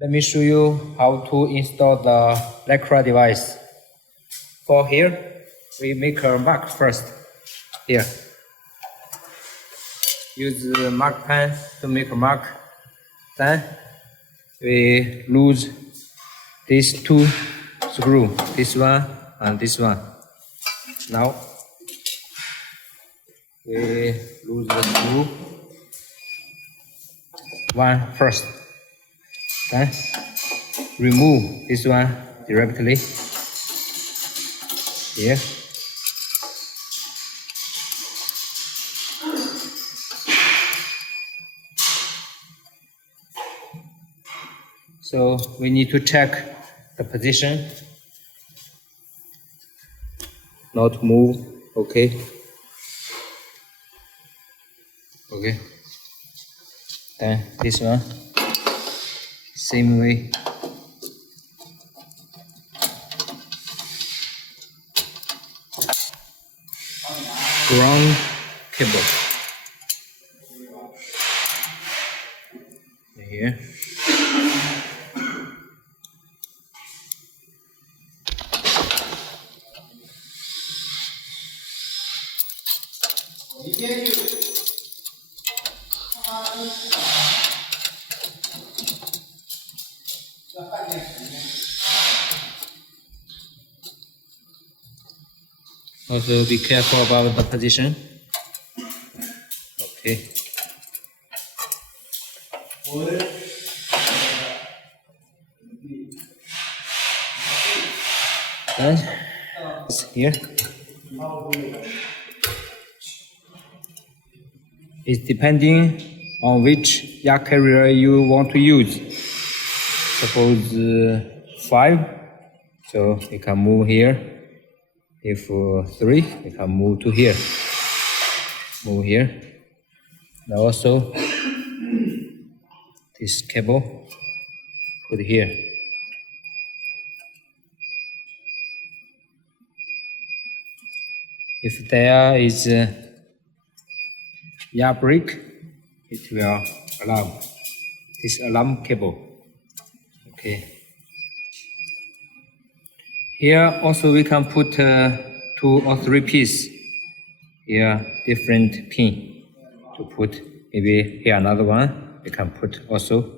Let me show you how to install the Lycra device. For here, we make a mark first. Here. Use the mark pen to make a mark. Then we lose these two screws, this one and this one. Now we lose the screw one first. Then remove this one directly here. So we need to check the position. Not move. Okay. Okay. Then this one. Same way. Ground cable. Here. Also be careful about the position. Okay. And here. It's depending on which yak carrier you want to use. Suppose 5, so you can move here. If 3, you can move to here. Move here. And also this cable, put here. If there is a yak brake, it will alarm. This alarm cable. Okay. Here also we can put 2 or 3 pieces. Here different pin to put. Maybe here another one. We can put also